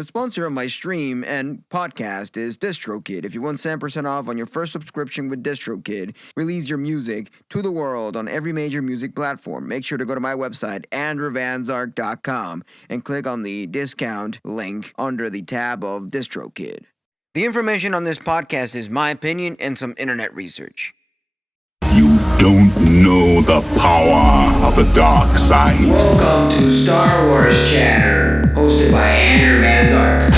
The sponsor of my stream and podcast is DistroKid. If you want 10% off on your first subscription with DistroKid, release your music to the world on every major music platform. Make sure to go to my website, andrewvanzark.com, and click on the discount link under the tab of DistroKid. The information on this podcast is my opinion and some internet research. You don't know the power of the dark side. Welcome to Star Wars Chatter, hosted by Andrew Vanzark.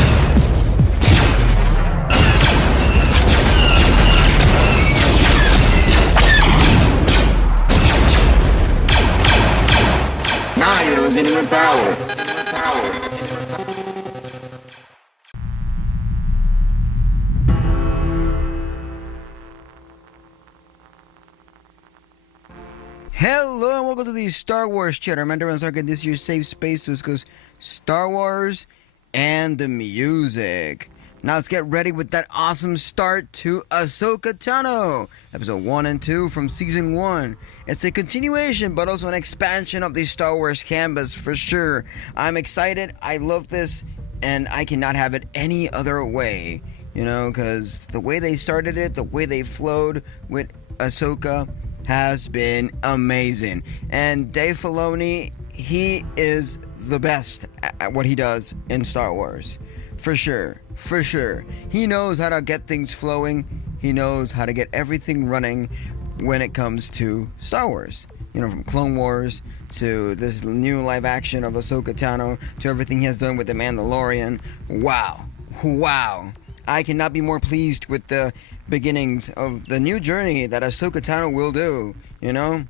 Now you're listening with power. Hello and welcome to the Star Wars Chatter. I'm Andrew Vanzark, and this is your safe space to discuss Star Wars and the music. Now let's get ready with that awesome start to Ahsoka Tano, episode 1 and 2 from season 1. It's a continuation, but also an expansion of the Star Wars canvas for sure. I'm excited, I love this, and I cannot have it any other way. You know, because the way they started it, the way they flowed with Ahsoka has been amazing. And Dave Filoni, he is the best at what he does in Star Wars. For sure. He knows how to get things flowing. He knows how to get everything running when it comes to Star Wars. You know, from Clone Wars to this new live action of Ahsoka Tano to everything he has done with The Mandalorian. Wow. I cannot be more pleased with the beginnings of the new journey that Ahsoka Tano will do, you know?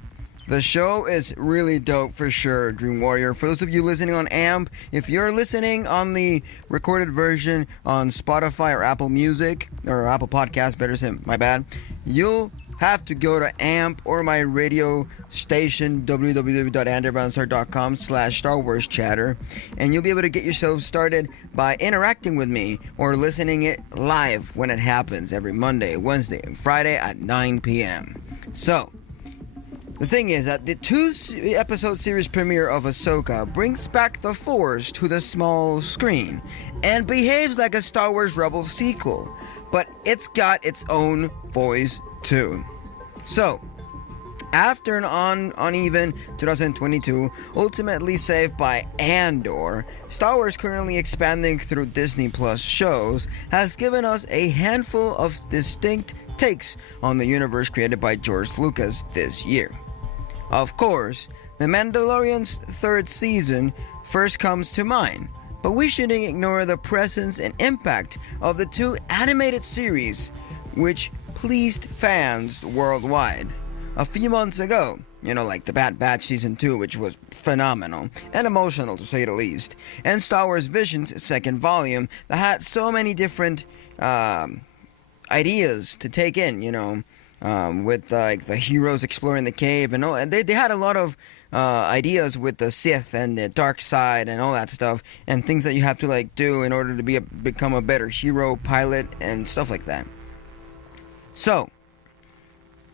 The show is really dope for sure, Dream Warrior. For those of you listening on AMP, if you're listening on the recorded version on Spotify or Apple Music, or Apple Podcasts, better say, my bad, you'll have to go to AMP or my radio station, www.andrewvanzark.com/Star Wars Chatter, and you'll be able to get yourself started by interacting with me or listening it live when it happens every Monday, Wednesday, and Friday at 9 p.m. So, the thing is that the 2-episode series premiere of Ahsoka brings back the Force to the small screen and behaves like a Star Wars Rebels sequel, but it's got its own voice too. So, after an uneven 2022, ultimately saved by Andor, Star Wars, currently expanding through Disney Plus shows, has given us a handful of distinct takes on the universe created by George Lucas this year. Of course, The Mandalorian's 3rd season first comes to mind, but we shouldn't ignore the presence and impact of the 2 animated series, which pleased fans worldwide. A few months ago, you know, like The Bad Batch Season 2, which was phenomenal and emotional to say the least, and Star Wars Visions 2nd volume that had so many different ideas to take in, you know, with like the heroes exploring the cave and all, and they had a lot of ideas with the Sith and the dark side and all that stuff, and things that you have to like do in order to become a better hero, pilot, and stuff like that. So,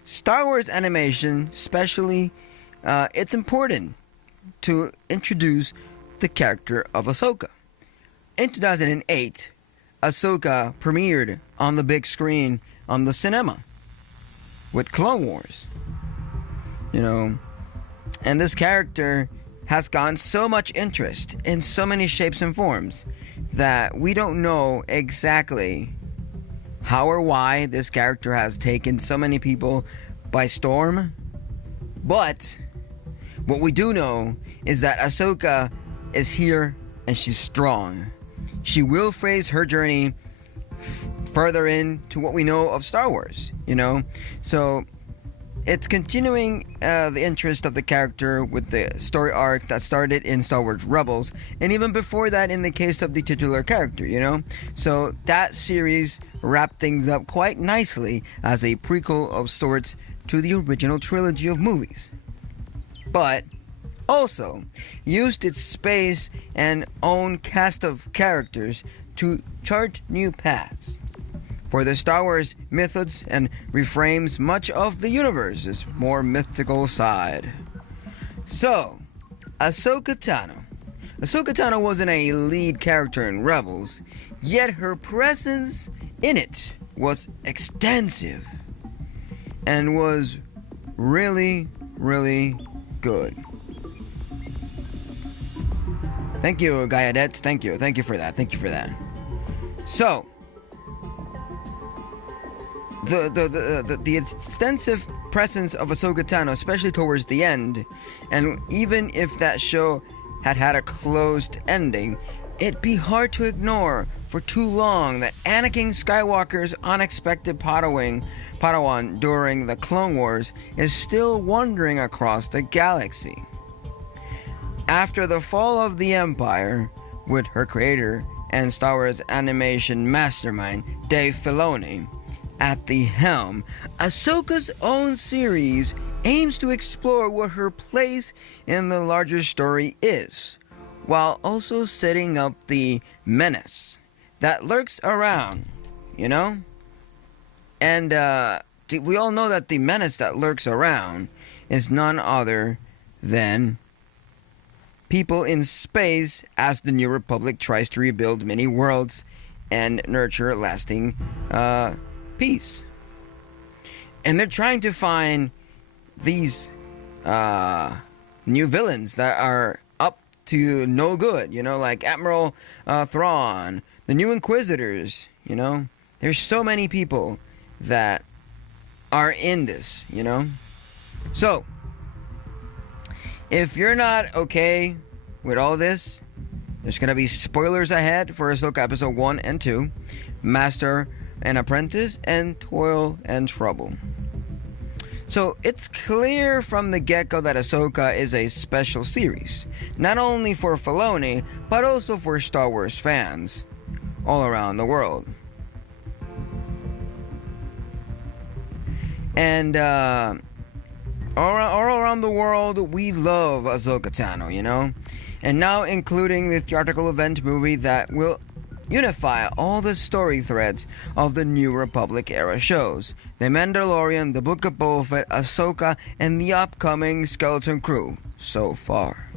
Star Wars animation, especially, it's important to introduce the character of Ahsoka. In 2008, Ahsoka premiered on the big screen on the cinema with Clone Wars. You know, and this character has gotten so much interest in so many shapes and forms that we don't know exactly how or why this character has taken so many people by storm. But what we do know is that Ahsoka is here and she's strong. She will phrase her journey further into what we know of Star Wars, you know? So it's continuing the interest of the character with the story arcs that started in Star Wars Rebels, and even before that in the case of the titular character, you know? So that series wrapped things up quite nicely as a prequel of sorts to the original trilogy of movies. But also used its space and own cast of characters to chart new paths for the Star Wars mythos and reframes much of the universe's more mythical side. So, Ahsoka Tano, Ahsoka Tano wasn't a lead character in Rebels, yet her presence in it was extensive and was really, really good. Thank you, Gaiadet. Thank you for that. So, the extensive presence of Ahsoka Tano, especially towards the end, and even if that show had a closed ending, it'd be hard to ignore for too long that Anakin Skywalker's unexpected Padawan during the Clone Wars is still wandering across the galaxy. After the fall of the Empire, with her creator and Star Wars animation mastermind Dave Filoni at the helm, Ahsoka's own series aims to explore what her place in the larger story is, while also setting up the menace that lurks around, you know? And we all know that the menace that lurks around is none other than people in space as the New Republic tries to rebuild many worlds and nurture lasting peace. And they're trying to find these new villains that are up to no good, you know, like Admiral Thrawn, the new Inquisitors, you know. There's so many people that are in this, you know. So, if you're not okay with all this, there's going to be spoilers ahead for Ahsoka Episode 1 and 2, Master and Apprentice, and Toil and Trouble. So, it's clear from the get-go that Ahsoka is a special series, not only for Filoni, but also for Star Wars fans all around the world. And all around the world, we love Ahsoka Tano, you know? And now including the theatrical event movie that will unify all the story threads of the New Republic era shows: The Mandalorian, The Book of Boba Fett, Ahsoka, and the upcoming Skeleton Crew so far.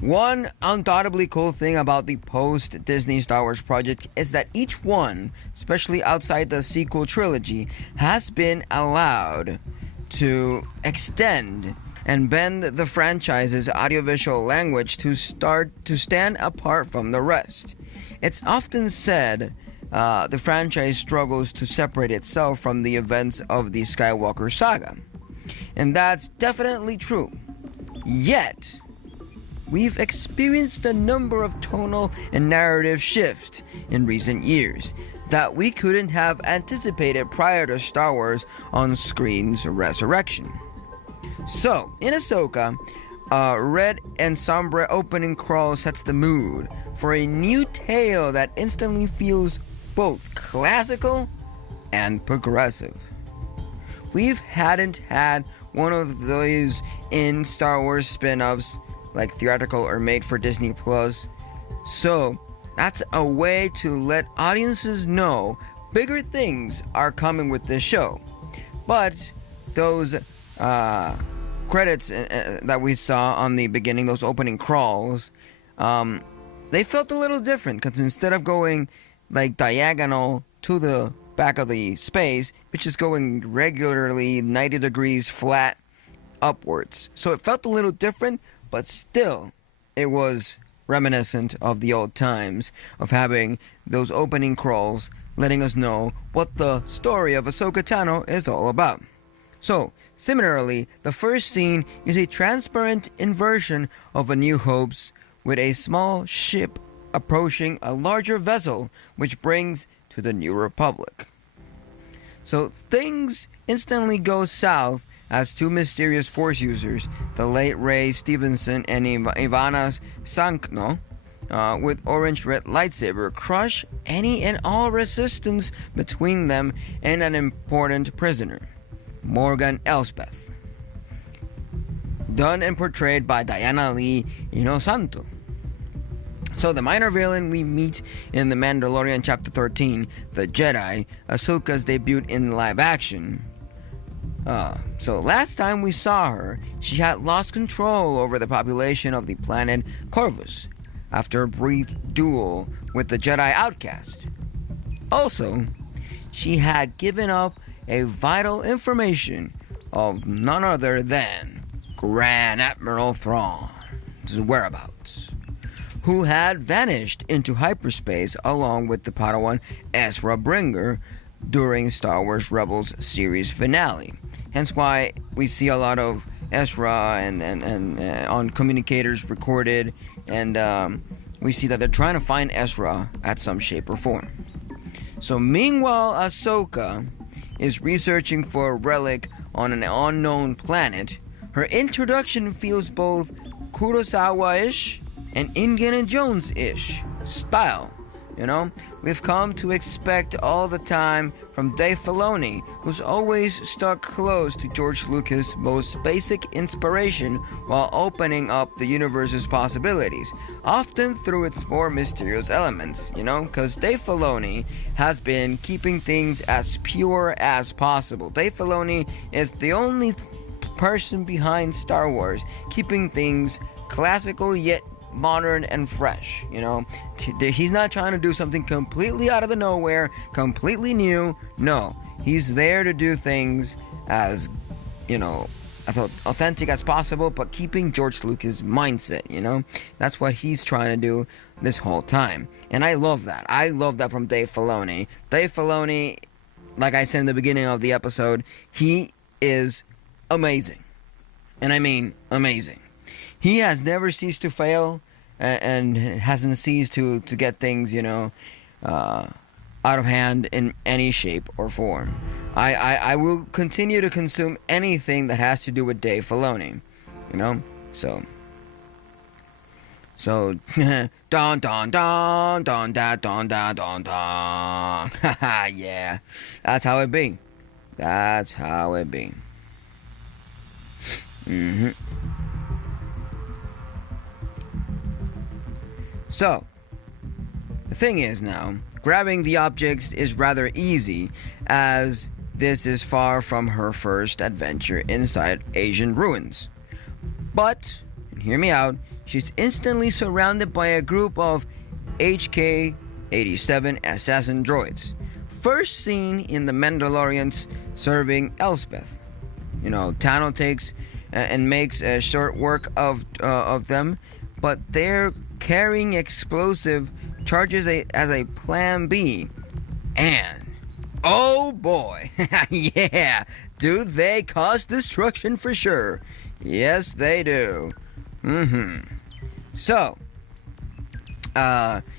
One undoubtedly cool thing about the post-Disney Star Wars project is that each one, especially outside the sequel trilogy, has been allowed to extend and bend the franchise's audiovisual language to stand apart from the rest. It's often said the franchise struggles to separate itself from the events of the Skywalker saga, and that's definitely true. Yet, we've experienced a number of tonal and narrative shifts in recent years that we couldn't have anticipated prior to Star Wars on screen's resurrection. So, in Ahsoka, red and somber opening crawl sets the mood for a new tale that instantly feels both classical and progressive. We hadn't had one of those in Star Wars spin-offs, like theatrical or made for Disney Plus. So, that's a way to let audiences know bigger things are coming with this show. But those credits that we saw on the beginning, those opening crawls, they felt a little different, because instead of going like diagonal to the back of the space, it's just going regularly 90 degrees flat upwards. So it felt a little different, but still it was reminiscent of the old times of having those opening crawls letting us know what the story of Ahsoka Tano is all about. So, similarly, the first scene is a transparent inversion of A New Hope's, with a small ship approaching a larger vessel, which brings to the New Republic. So things instantly go south as two mysterious Force users, the late Ray Stevenson and Ivana Sankno, with orange-red lightsaber, crush any and all resistance between them and an important prisoner, Morgan Elsbeth, done and portrayed by Diana Lee Inosanto. So the minor villain we meet in The Mandalorian Chapter 13, The Jedi, Ahsoka's debut in live action. So last time we saw her, she had lost control over the population of the planet Corvus, after a brief duel with the Jedi outcast. Also, she had given up a vital information of none other than Grand Admiral Thrawn's whereabouts, who had vanished into hyperspace along with the Padawan Ezra Bridger during Star Wars Rebels series finale. Hence why we see a lot of Ezra and on communicators recorded, and we see that they're trying to find Ezra at some shape or form. So meanwhile, Ahsoka is researching for a relic on an unknown planet. Her introduction feels both Kurosawa-ish and Indiana Jones-ish style. You know, we've come to expect all the time from Dave Filoni, who's always stuck close to George Lucas' most basic inspiration while opening up the universe's possibilities, often through its more mysterious elements, you know, because Dave Filoni has been keeping things as pure as possible. Dave Filoni is the only person behind Star Wars keeping things classical yet modern and fresh. You know, he's not trying to do something completely out of the nowhere, completely new. No, he's there to do things as, you know, authentic as possible, but keeping George Lucas' mindset. You know, that's what he's trying to do this whole time, and I love that. I love that from Dave Filoni. Dave Filoni, like I said in the beginning of the episode, he is amazing, and I mean amazing. He has never ceased to fail, and hasn't ceased to get things, you know, out of hand in any shape or form. I will continue to consume anything that has to do with Dave Filoni, you know. So don don don don da don da don don. Haha, yeah, that's how it be. That's how it be. So, the thing is now, grabbing the objects is rather easy, as this is far from her first adventure inside Asian ruins. But, and hear me out, she's instantly surrounded by a group of HK-87 assassin droids, first seen in The Mandalorians serving Elspeth. You know, Tano takes and makes a short work of them, but they're carrying explosive charges as a plan B. And, oh boy, yeah, do they cause destruction for sure. Yes, they do. So,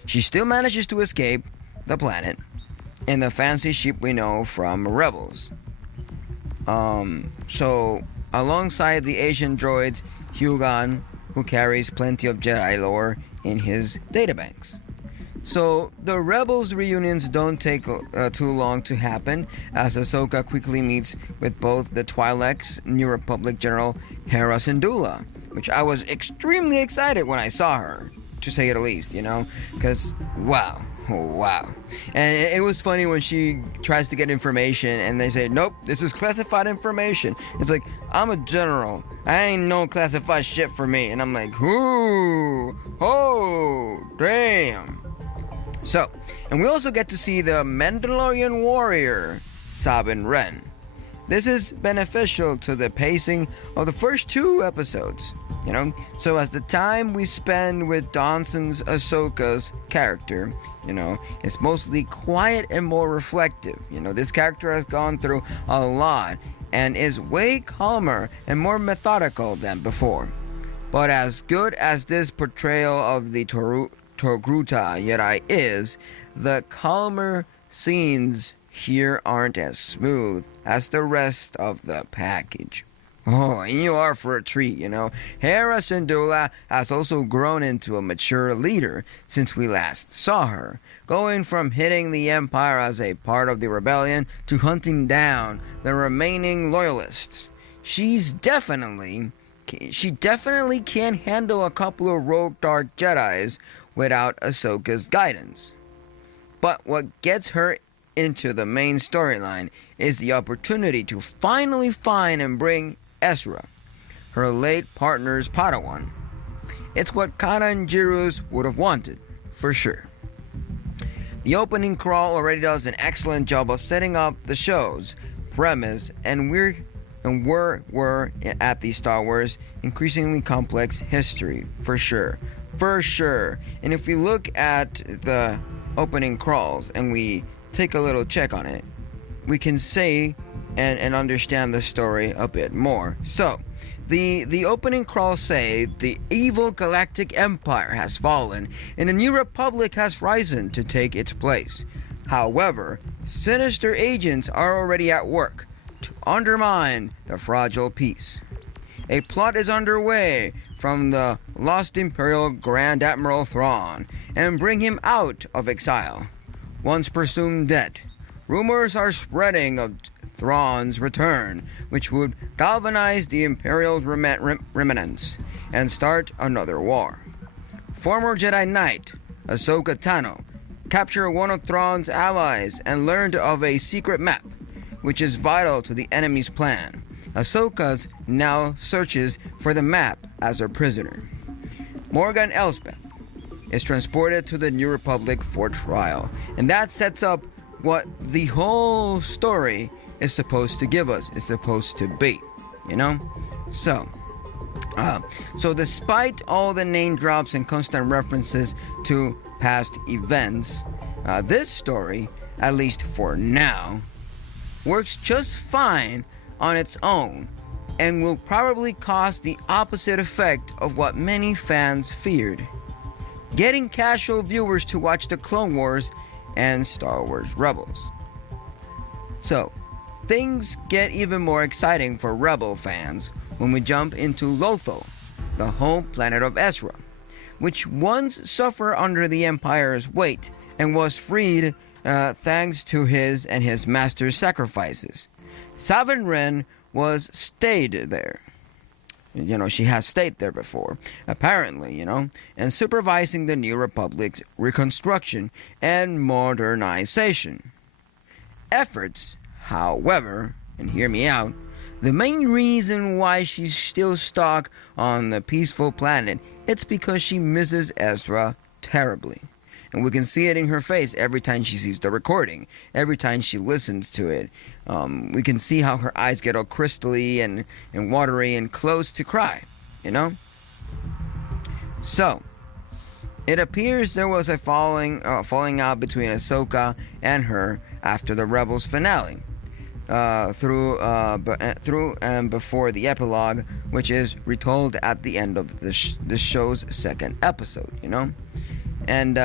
she still manages to escape the planet in the fancy ship we know from Rebels. So, alongside the Asian droids, Hugon, who carries plenty of Jedi lore in his databanks. So the Rebels reunions don't take too long to happen, as Ahsoka quickly meets with both the Twi'leks, New Republic General Hera Syndulla, which I was extremely excited when I saw her, to say the least, you know, because wow. And it was funny when she tries to get information and they say, nope, this is classified information. It's like, I'm a general, I ain't no classified shit for me. And I'm like, ooh, oh, damn. So, and we also get to see the Mandalorian warrior, Sabin Wren. This is beneficial to the pacing of the first 2 episodes, you know. So as the time we spend with Dawson's Ahsoka's character, you know, is mostly quiet and more reflective. You know, this character has gone through a lot and is way calmer and more methodical than before. But as good as this portrayal of the Togruta Jedi is, the calmer scenes here aren't as smooth as the rest of the package. Oh, and you are for a treat, you know. Hera Syndulla has also grown into a mature leader since we last saw her, going from hitting the Empire as a part of the rebellion to hunting down the remaining loyalists. She definitely can't handle a couple of rogue dark Jedis without Ahsoka's guidance. But what gets her into the main storyline is the opportunity to finally find and bring Ezra, her late partner's Padawan. It's what Kana and Jiru's would have wanted, for sure. The opening crawl already does an excellent job of setting up the show's premise, and we're at the Star Wars increasingly complex history, for sure. For sure. And if we look at the opening crawls and we take a little check on it, we can say and understand the story a bit more. So, the opening crawls say the evil galactic empire has fallen and a new republic has risen to take its place. However, sinister agents are already at work to undermine the fragile peace. A plot is underway from the lost Imperial Grand Admiral Thrawn and bring him out of exile. Once presumed dead, rumors are spreading of Thrawn's return, which would galvanize the Imperial's remnants and start another war. Former Jedi Knight Ahsoka Tano captured one of Thrawn's allies and learned of a secret map, which is vital to the enemy's plan. Ahsoka now searches for the map as her prisoner. Morgan Elsbeth is transported to the New Republic for trial, and that sets up what the whole story is supposed to give us, is supposed to be, you know? So despite all the name drops and constant references to past events, this story, at least for now, works just fine on its own and will probably cause the opposite effect of what many fans feared: getting casual viewers to watch the Clone Wars and Star Wars Rebels. So, things get even more exciting for Rebel fans when we jump into Lothal, the home planet of Ezra, which once suffered under the Empire's weight and was freed thanks to his and his master's sacrifices. Savin Wren was stayed there. You know, she has stayed there before, apparently, you know, and supervising the New Republic's reconstruction and modernization efforts. However, and hear me out, the main reason why she's still stuck on the peaceful planet, it's because she misses Ezra terribly. And we can see it in her face every time she sees the recording, every time she listens to it. We can see how her eyes get all crystally and watery and close to cry, you know? So, it appears there was a falling out between Ahsoka and her after the Rebels finale. Through and before the epilogue, which is retold at the end of the show's second episode, you know? And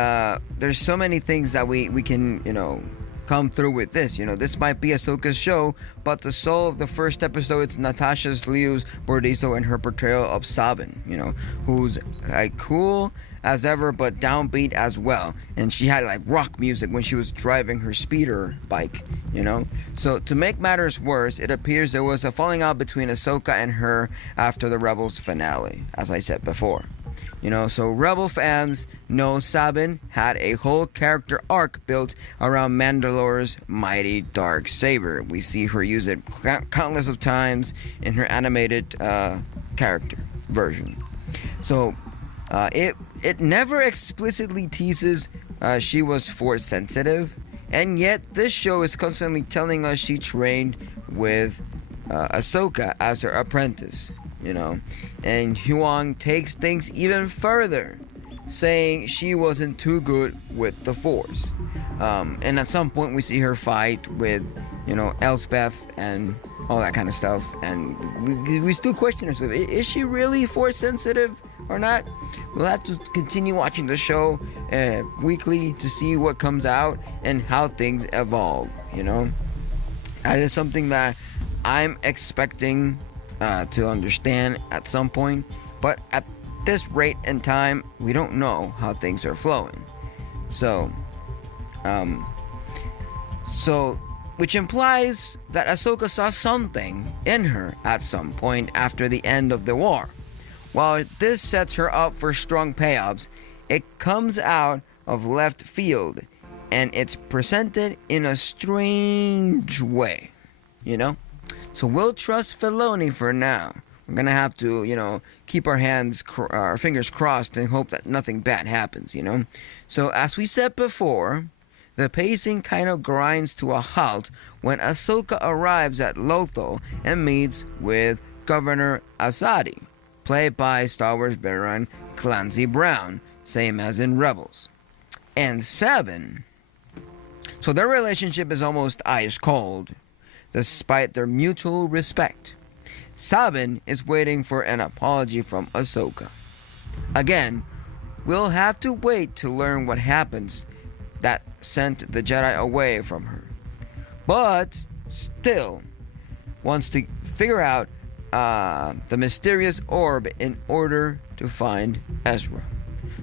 there's so many things that we can, you know, come through with this. You know, this might be Ahsoka's show, but the soul of the first episode, it's Natasha Liu's Bordizo and her portrayal of Sabin, you know, who's like cool as ever, but downbeat as well. And she had like rock music when she was driving her speeder bike, you know. So to make matters worse, it appears there was a falling out between Ahsoka and her after the Rebels finale, as I said before. You know, so Rebel fans know Sabin had a whole character arc built around Mandalore's mighty dark saber. We see her use it countless of times in her animated character version. So it never explicitly teases she was force sensitive, and yet this show is constantly telling us she trained with Ahsoka as her apprentice. You know, and Huang takes things even further, saying she wasn't too good with the Force. And at some point we see her fight with, you know, Elsbeth and all that kind of stuff, and we still question ourselves, is she really Force sensitive or not? We'll have to continue watching the show weekly to see what comes out and how things evolve, you know. That is something that I'm expecting to understand at some point, but at this rate and time, we don't know how things are flowing. So which implies that Ahsoka saw something in her at some point after the end of the war. While this sets her up for strong payoffs, it comes out of left field, and it's presented in a strange way, you know? So we'll trust Filoni for now. We're gonna have to, keep our fingers crossed and hope that nothing bad happens, So as we said before, the pacing kind of grinds to a halt when Ahsoka arrives at Lothal and meets with Governor Asadi, played by Star Wars veteran Clancy Brown, same as in Rebels. And Sabin. So their relationship is almost ice cold, despite their mutual respect. Sabin is waiting for an apology from Ahsoka. Again, we'll have to wait to learn what happens that sent the Jedi away from her. But still wants to figure out the mysterious orb in order to find Ezra.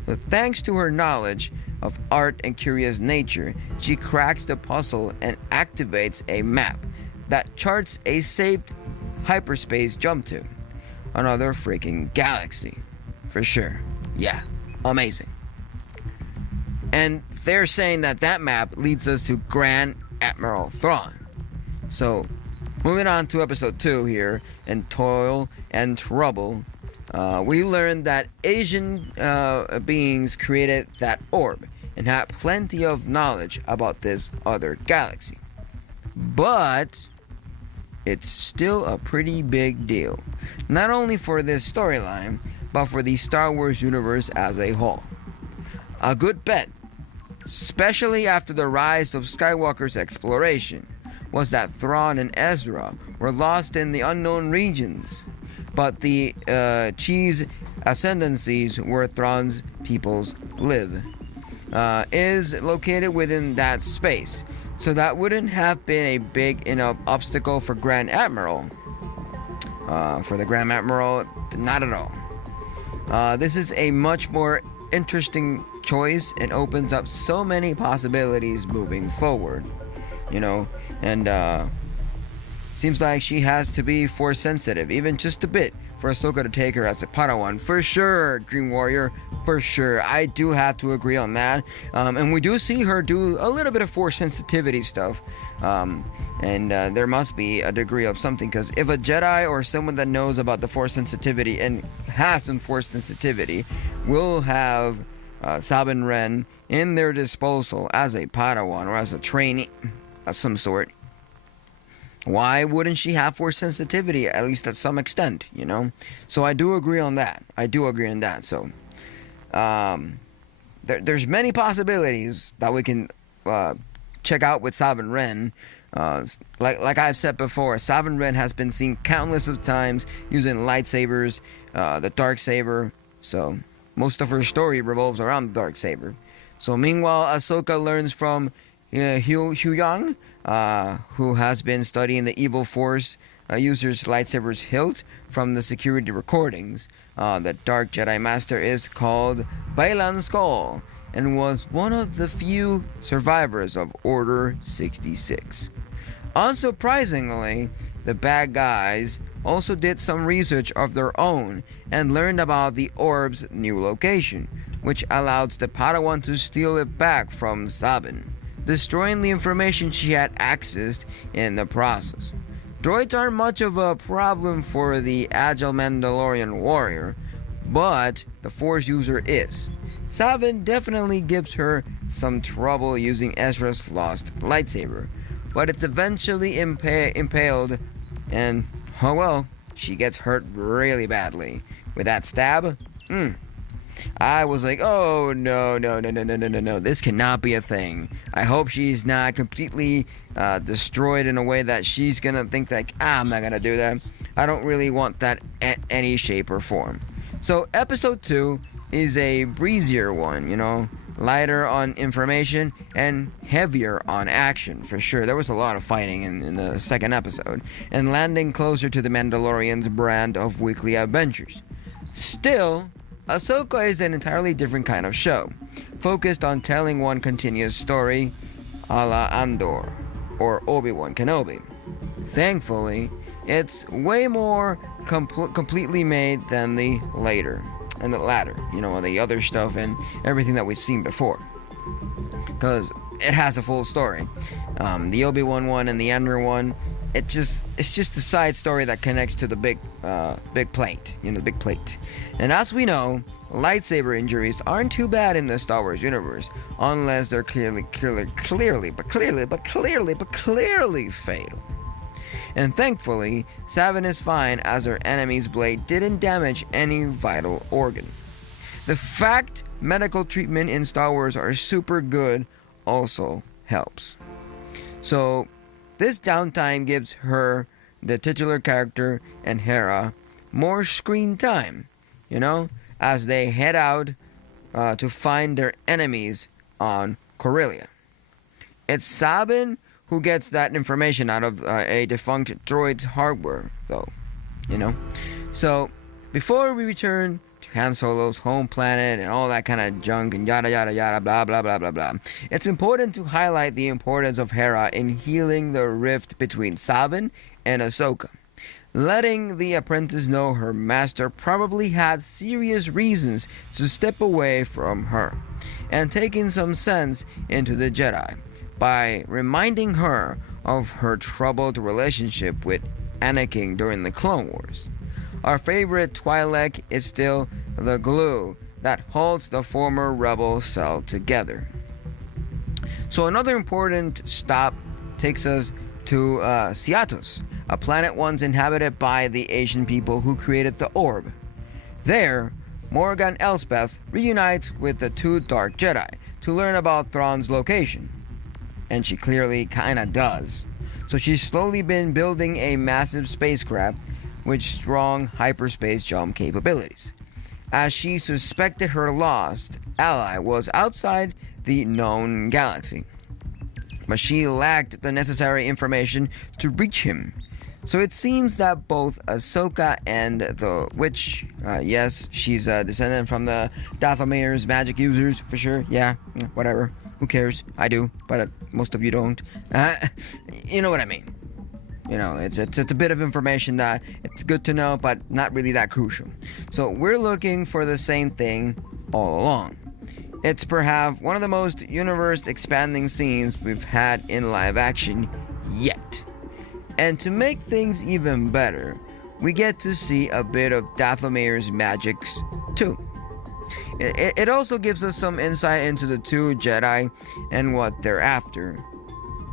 But thanks to her knowledge of art and curious nature, she cracks the puzzle and activates a map that charts a saved hyperspace jump to another freaking galaxy. For sure. Yeah, amazing. And they're saying that map leads us to Grand Admiral Thrawn. So, moving on to episode 2 here, in Toil and Trouble, we learned that Asian beings created that orb and had plenty of knowledge about this other galaxy. But it's still a pretty big deal, not only for this storyline, but for the Star Wars universe as a whole. A good bet, especially after the rise of Skywalker's exploration, was that Thrawn and Ezra were lost in the unknown regions, but the Cheese ascendancies where Thrawn's peoples live is located within that space. So that wouldn't have been a big enough obstacle for Grand Admiral. For the Grand Admiral, not at all. This is a much more interesting choice and opens up so many possibilities moving forward. And seems like she has to be force sensitive, even just a bit, for Ahsoka to take her as a Padawan. For sure, Dream Warrior, for sure. I do have to agree on that. And we do see her do a little bit of force sensitivity stuff. And there must be a degree of something, because if a Jedi or someone that knows about the force sensitivity and has some force sensitivity will have Sabin Wren in their disposal as a Padawan or as a trainee of some sort, why wouldn't she have force sensitivity, at least at some extent, So I do agree on that. So there's many possibilities that we can check out with Sabin Wren. Like I've said before, Sabin Wren has been seen countless of times using lightsabers, the dark saber. So most of her story revolves around the dark saber. So meanwhile, Ahsoka learns from Huyang, who has been studying the evil force user's lightsaber's hilt from the security recordings. The Dark Jedi Master is called Baylan Skoll and was one of the few survivors of Order 66. Unsurprisingly, the bad guys also did some research of their own and learned about the orb's new location, which allowed the Padawan to steal it back from Sabin, destroying the information she had accessed in the process. Droids aren't much of a problem for the agile Mandalorian warrior, but the Force user is. Sabin definitely gives her some trouble using Ezra's lost lightsaber, but it's eventually impaled, and oh well, she gets hurt really badly. With that stab, I was like, oh no, this cannot be a thing. I hope she's not completely destroyed in a way that she's gonna think like, I'm not gonna do that. I don't really want that in any shape or form. So episode 2 is a breezier one, lighter on information and heavier on action, for sure. There was a lot of fighting in the second episode, and landing closer to the Mandalorian's brand of weekly adventures. Still, Ahsoka is an entirely different kind of show, focused on telling one continuous story, a la Andor or Obi-Wan Kenobi. Thankfully, it's way more completely made than the latter, the other stuff and everything that we've seen before, because it has a full story. The Obi-Wan one and the Andor one, it's just a side story that connects to the big plate, the big plate. And as we know, lightsaber injuries aren't too bad in the Star Wars universe, unless they're clearly fatal. And thankfully, Sabin is fine as her enemy's blade didn't damage any vital organ. The fact medical treatment in Star Wars are super good also helps. So this downtime gives her, the titular character, and Hera more screen time, as they head out to find their enemies on Corellia. It's Sabin who gets that information out of a defunct droid's hardware, though, So, before we return to Han Solo's home planet and all that kind of junk and yada yada yada blah blah blah blah blah, it's important to highlight the importance of Hera in healing the rift between Sabin and Ahsoka, letting the apprentice know her master probably had serious reasons to step away from her, and taking some sense into the Jedi by reminding her of her troubled relationship with Anakin during the Clone Wars. Our favorite Twi'lek is still the glue that holds the former rebel cell together. So another important stop takes us to Seatos, a planet once inhabited by the Asian people who created the orb. There, Morgan Elsbeth reunites with the two Dark Jedi to learn about Thrawn's location. And she clearly kinda does. So she's slowly been building a massive spacecraft with strong hyperspace jump capabilities, as she suspected her lost ally was outside the known galaxy. But she lacked the necessary information to reach him. So it seems that both Ahsoka and the witch, yes, she's a descendant from the Dathomir's magic users, for sure, yeah, whatever, who cares, I do, but most of you don't, you know what I mean. It's a bit of information that it's good to know, but not really that crucial. So we're looking for the same thing all along. It's perhaps one of the most universe-expanding scenes we've had in live action yet. And to make things even better, we get to see a bit of Dathomir's magics too. It also gives us some insight into the two Jedi and what they're after.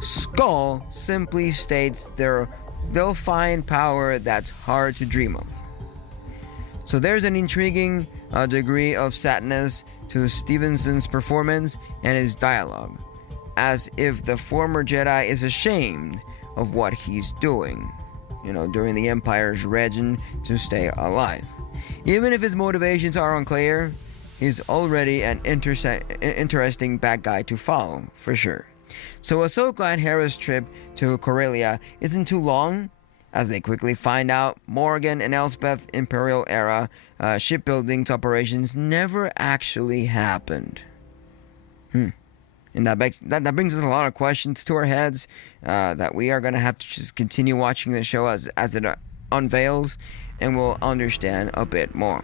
Skull simply states they'll find power that's hard to dream of. So there's an intriguing degree of sadness to Stevenson's performance and his dialogue, as if the former Jedi is ashamed of what he's doing, during the Empire's regime to stay alive. Even if his motivations are unclear, he's already an interesting bad guy to follow, for sure. So Ahsoka and Hera's trip to Corellia isn't too long, as they quickly find out Morgan and Elsbeth Imperial era shipbuilding operations never actually happened. And that brings us a lot of questions to our heads that we are going to have to just continue watching the show as it unveils, and we'll understand a bit more.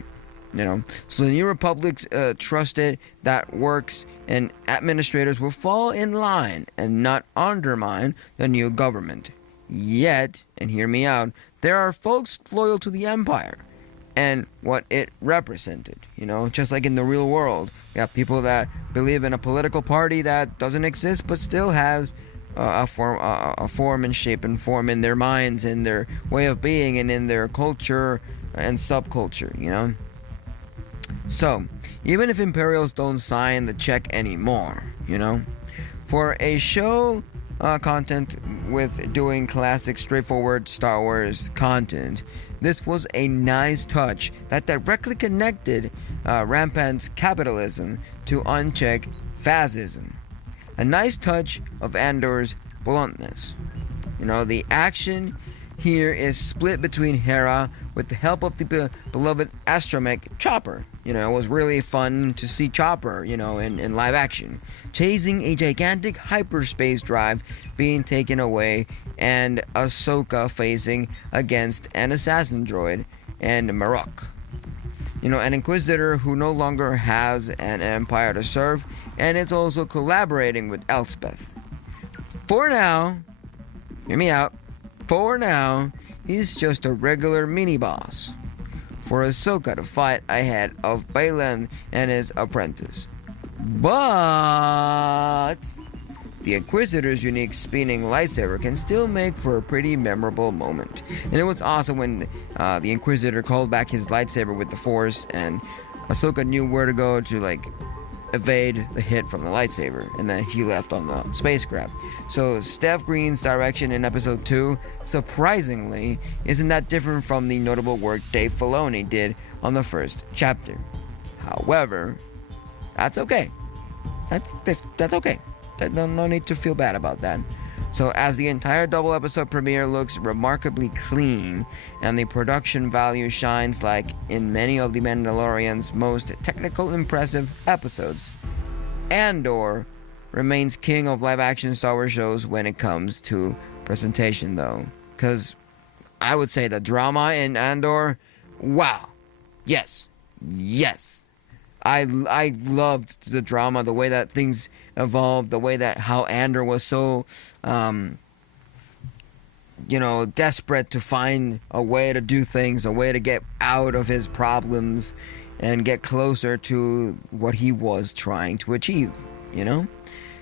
So the New Republic trusted that works, and administrators will fall in line and not undermine the new government. Yet, and hear me out, there are folks loyal to the Empire and what it represented. Just like in the real world, we have people that believe in a political party that doesn't exist but still has a form and shape and form in their minds, in their way of being, and in their culture and subculture. So, even if Imperials don't sign the check anymore, for a show content with doing classic straightforward Star Wars content, this was a nice touch that directly connected rampant capitalism to unchecked fascism. A nice touch of Andor's bluntness. The action here is split between Hera with the help of the beloved astromech Chopper. It was really fun to see Chopper, in live action, chasing a gigantic hyperspace drive being taken away, and Ahsoka facing against an assassin droid and Marok. An Inquisitor who no longer has an empire to serve, and is also collaborating with Elspeth. For now, hear me out, for now, he's just a regular mini-boss for Ahsoka to fight ahead of Baylan and his apprentice. But the Inquisitor's unique spinning lightsaber can still make for a pretty memorable moment. And it was awesome when the Inquisitor called back his lightsaber with the Force, and Ahsoka knew where to go to like evade the hit from the lightsaber, and then he left on the spacecraft. So Steph Green's direction in episode 2, surprisingly, isn't that different from the notable work Dave Filoni did on the first chapter. However, that's okay. That's okay. No need to feel bad about that. So as the entire double episode premiere looks remarkably clean, and the production value shines like in many of The Mandalorian's most technical impressive episodes, Andor remains king of live action Star Wars shows when it comes to presentation though. Because I would say the drama in Andor, wow. Yes. I loved the drama, the way that things evolved, the way that how Andor was so, desperate to find a way to do things, a way to get out of his problems and get closer to what he was trying to achieve,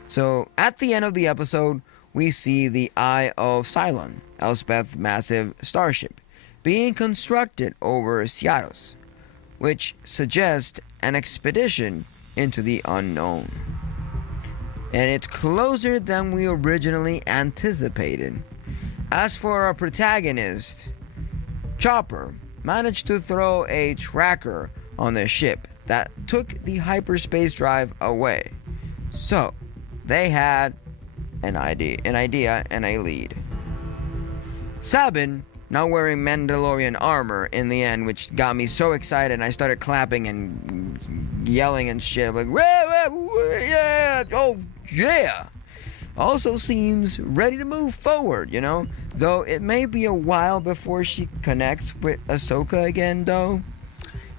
So at the end of the episode, we see the Eye of Cylon, Elspeth's massive starship, being constructed over Seatos, which suggests an expedition into the unknown. And it's closer than we originally anticipated. As for our protagonist, Chopper managed to throw a tracker on the ship that took the hyperspace drive away. So, they had an idea and a lead. Sabin, now wearing Mandalorian armor in the end, which got me so excited, and I started clapping and yelling and shit. I'm like, yeah, oh yeah. Also seems ready to move forward, Though it may be a while before she connects with Ahsoka again, though.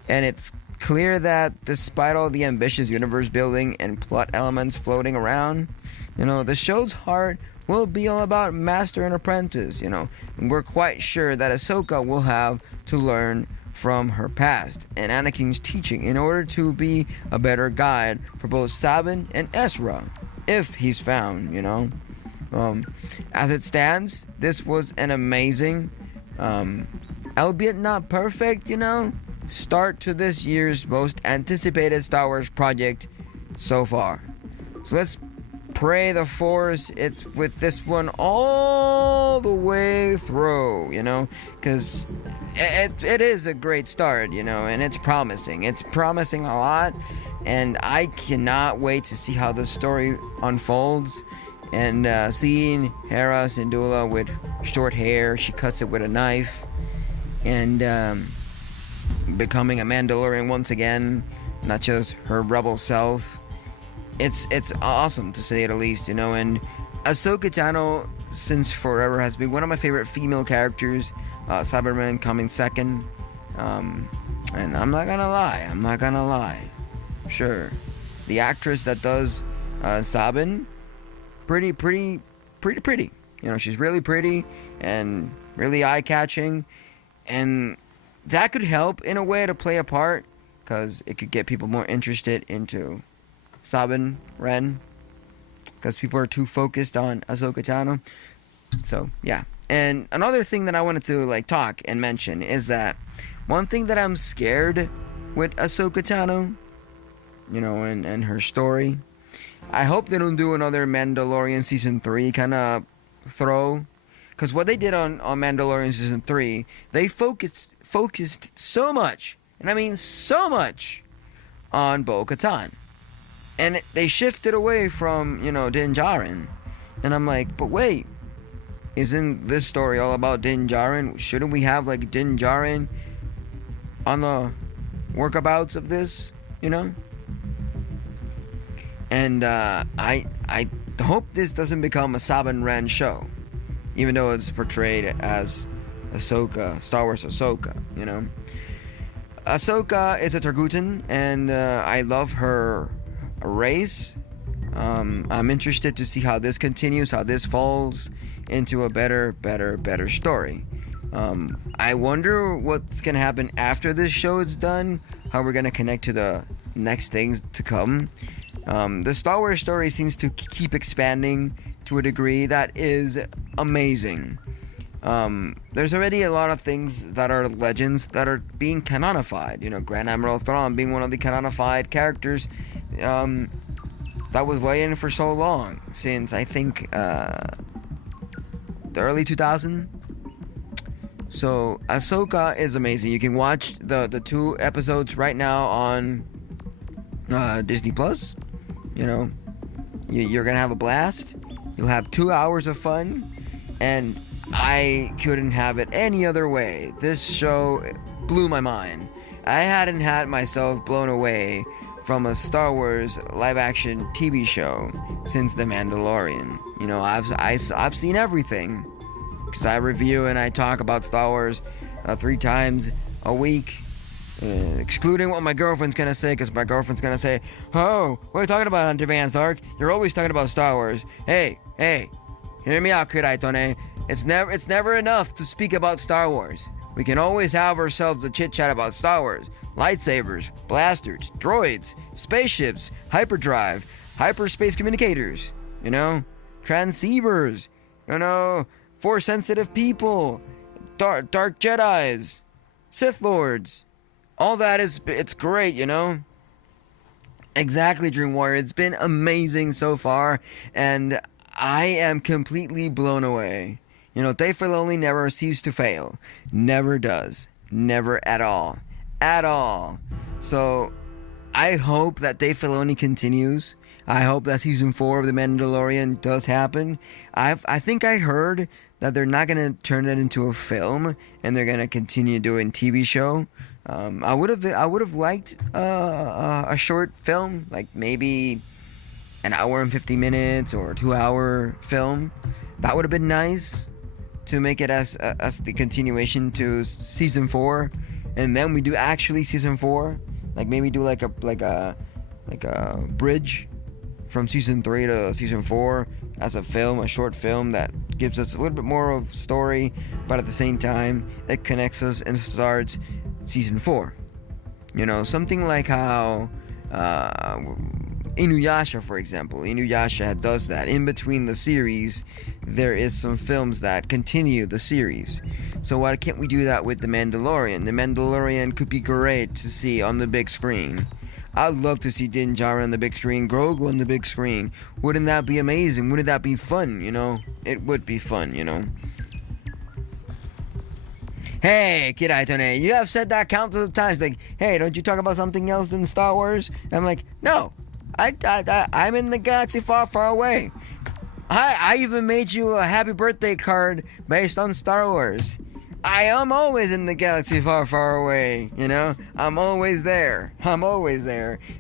And it's clear that despite all the ambitious universe building and plot elements floating around, the show's heart will be all about master and apprentice, and we're quite sure that Ahsoka will have to learn from her past and Anakin's teaching in order to be a better guide for both Sabin and Ezra, if he's found, As it stands, this was an amazing, albeit not perfect, start to this year's most anticipated Star Wars project so far. So let's pray the Force it's with this one all the way through, because it is a great start, and it's promising. It's promising a lot, and I cannot wait to see how the story unfolds. And seeing Hera Syndulla with short hair, she cuts it with a knife, and becoming a Mandalorian once again, not just her rebel self. It's awesome to say the least, and Ahsoka Tano since forever has been one of my favorite female characters, Cyberman coming second, and I'm not gonna lie, sure, the actress that does Sabin, pretty, she's really pretty and really eye-catching, and that could help in a way to play a part, because it could get people more interested into Sabin Wren, because people are too focused on Ahsoka Tano. So yeah. And another thing that I wanted to talk and mention is that one thing that I'm scared with Ahsoka Tano, and her story, I hope they don't do another Mandalorian season 3 kind of throw, because what they did on Mandalorian season 3, they focused so much, and I mean so much, on Bo-Katan. And they shifted away from, Din Djarin. And I'm like, but wait, isn't this story all about Din Djarin? Shouldn't we have, Din Djarin on the workabouts of this, And I hope this doesn't become a Sabin Wren show, even though it's portrayed as Ahsoka, Star Wars Ahsoka, Ahsoka is a Targutan, and I love her race, I'm interested to see how this continues, how this falls into a better story. I wonder what's gonna happen after this show is done, how we're gonna connect to the next things to come. The Star Wars story seems to keep expanding to a degree that is amazing. There's already a lot of things that are legends that are being canonified. You know, Grand Admiral Thrawn being one of the canonified characters that was laying for so long, since I think the early 2000s. So Ahsoka is amazing. You can watch the 2 episodes right now on Disney Plus. You know, you're gonna have a blast. You'll have 2 hours of fun, and I couldn't have it any other way. This show blew my mind. I hadn't had myself blown away from a Star Wars live-action TV show since The Mandalorian. You know, I've seen everything, because I review and I talk about Star Wars 3 times a week, excluding what my girlfriend's gonna say, because my girlfriend's gonna say, "Oh, what are you talking about on Advanced Arc? You're always talking about Star Wars." Hey, hear me out, Kiraitone. It's never enough to speak about Star Wars. We can always have ourselves a chit-chat about Star Wars. Lightsabers, blasters, droids, spaceships, hyperdrive, hyperspace communicators, you know, transceivers, you know, Force-sensitive people, dark Jedis, Sith Lords. All that it's great, you know? Exactly, Dream Warrior. It's been amazing so far, and I am completely blown away. You know, Dave Filoni never ceases to fail. Never does. Never at all. At all. So, I hope that Dave Filoni continues. I hope that season 4 of The Mandalorian does happen. I think I heard that they're not going to turn it into a film, and they're going to continue doing TV show. I would have liked a short film, like maybe an hour and 50 minutes or a 2-hour film. That would have been nice to make it as the continuation to season 4, and then we do actually season 4, like maybe do like a bridge from season 3 to season 4 as a film, a short film that gives us a little bit more of story, but at the same time it connects us and starts season 4. You know, something like how Inuyasha, for example. Inuyasha does that. In between the series, there is some films that continue the series. So why can't we do that with The Mandalorian? The Mandalorian could be great to see on the big screen. I'd love to see Din Djarin on the big screen, Grogu on the big screen. Wouldn't that be amazing? Wouldn't that be fun, you know? It would be fun, you know? Hey, Kid Aitone, you have said that countless of times, like, hey, don't you talk about something else than Star Wars? And I'm like, no, I'm in the galaxy far, far away. I even made you a happy birthday card based on Star Wars. I am always in the galaxy far, far away, you know? I'm always there.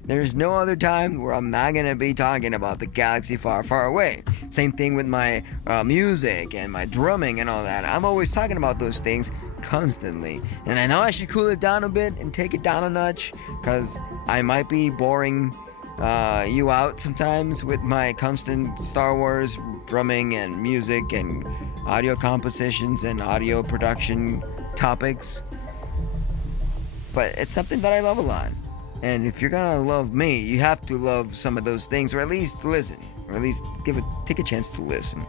There's no other time where I'm not gonna be talking about the galaxy far, far away. Same thing with my music and my drumming and all that. I'm always talking about those things constantly. And I know I should cool it down a bit and take it down a notch, because I might be boring you out sometimes with my constant Star Wars drumming and music and audio compositions and audio production topics. But it's something that I love a lot. And if you're gonna love me, you have to love some of those things, or at least listen, or at least take a chance to listen.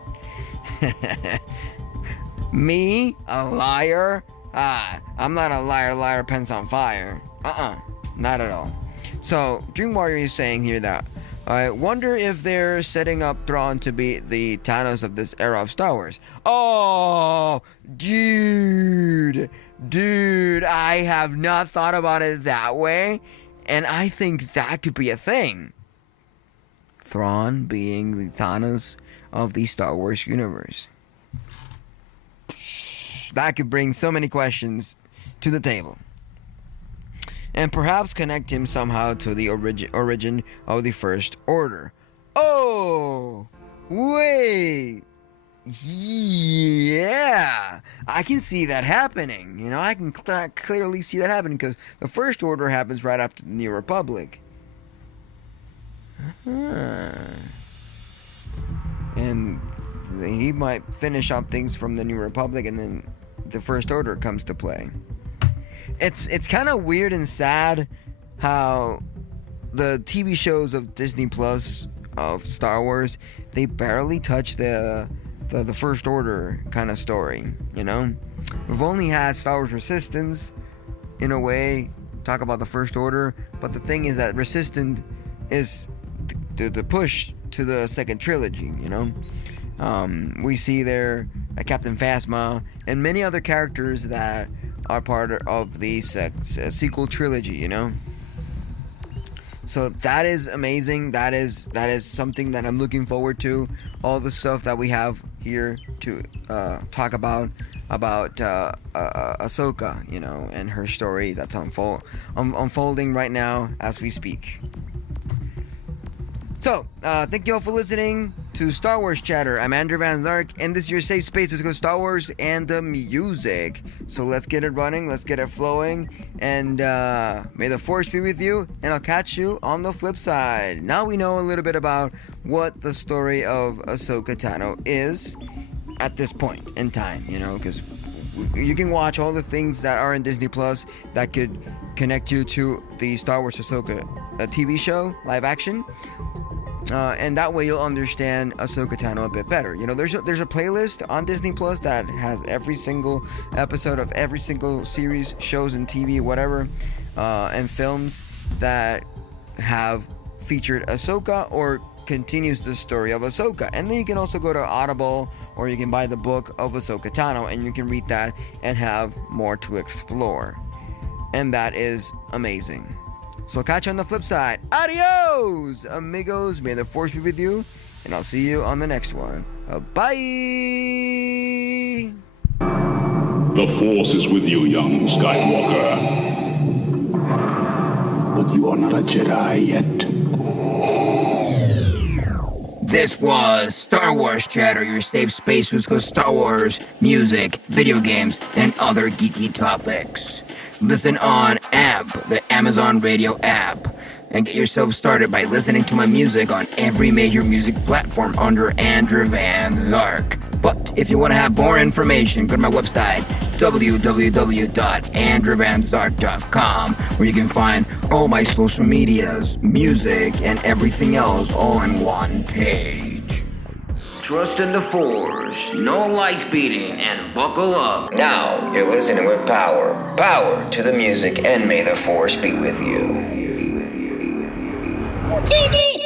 Me, a liar? I'm not a liar, pants on fire. Not at all. So, Dream Warrior is saying here that I wonder if they're setting up Thrawn to be the Thanos of this era of Star Wars. Oh, dude, I have not thought about it that way, and I think that could be a thing. Thrawn being the Thanos of the Star Wars universe. That could bring so many questions to the table. And perhaps connect him somehow to the origin of the First Order. Oh, wait. Yeah. I can see that happening. You know, I can clearly see that happening, because the First Order happens right after the New Republic. And he might finish off things from the New Republic, and then the First Order comes to play. It's kind of weird and sad how the TV shows of Disney Plus of Star Wars, they barely touch the First Order kind of story, you know? We've only had Star Wars Resistance, in a way, talk about the First Order, but the thing is that Resistance is the push to the second trilogy, you know? We see there Captain Phasma and many other characters that are part of the sequel trilogy, you know? So that is amazing. That is something that I'm looking forward to. All the stuff that we have here to talk about Ahsoka, you know, and her story that's unfolding right now as we speak. So, thank you all for listening to Star Wars Chatter. I'm Andrew Van Zark, and this is your safe space to go Star Wars and the music. So let's get it running, let's get it flowing, and may the Force be with you, and I'll catch you on the flip side. Now we know a little bit about what the story of Ahsoka Tano is at this point in time, you know, because you can watch all the things that are in Disney Plus that could connect you to the Star Wars Ahsoka TV show, live action. And that way you'll understand Ahsoka Tano a bit better. You know, there's a playlist on Disney Plus that has every single episode of every single series, shows, and TV, whatever, and films that have featured Ahsoka or continues the story of Ahsoka. And then you can also go to Audible, or you can buy the book of Ahsoka Tano, and you can read that and have more to explore. And that is amazing. So catch you on the flip side. Adios, amigos. May the Force be with you, and I'll see you on the next one. Bye. The Force is with you, young Skywalker. But you are not a Jedi yet. This was Star Wars Chatter, your safe space who's got Star Wars, music, video games, and other geeky topics. Listen on AMP, the Amazon Radio app, and get yourself started by listening to my music on every major music platform under Andrew Van Lark. But if you want to have more information, go to my website, www.andrewvanzark.com, where you can find all my social medias, music, and everything else all in one page. Trust in the Force, no lights beating, and buckle up. Now you're listening with power. Power to the music, and may the Force be with you. TV